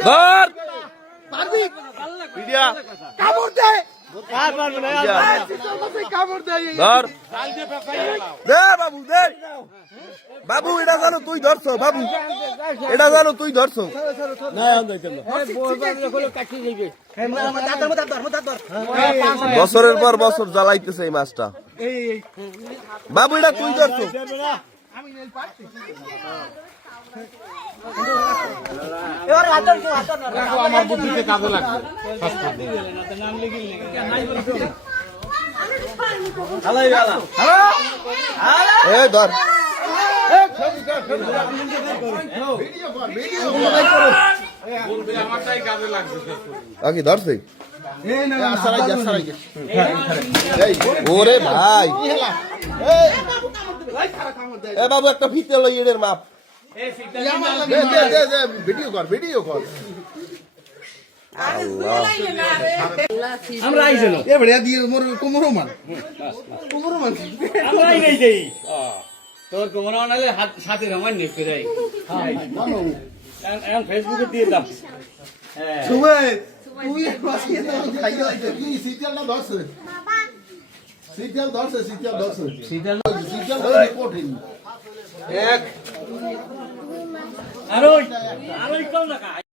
ধর পারবি ভিডিয়া কামড় দে আর পারবে না কামড় দে ধর দে বাবু দে বাবু এটা জানো তুই ধরছো বাবু এটা জানো তুই ধরছো না দেখেন না বছরের পর বছর জ্বালাইতেছে এই মাছটা বাবু এটা তুই ধরছো আমার বুদ্ধিতে কাজে লাগবে এ ধর কি ধরছে ওরে ভাই এ বাবু একটা ফিতে লই এর মাপ ভিডিও কর আমরা আইছেন এবারে দিয়ে মোর কোমরমান আমরা আই নাই দেই তোর কোমর নালে হাত সাথে রমান নে ফিরাই এখন ফেসবুকে দিয়ে দাও হ্যাঁ সুবে তুই বসিয়ে তো খাইয়া কি সিরিয়ালটা ধরছ সিরিয়াল ধরছ সিরিয়াল রিপোর্টিং আরো কম না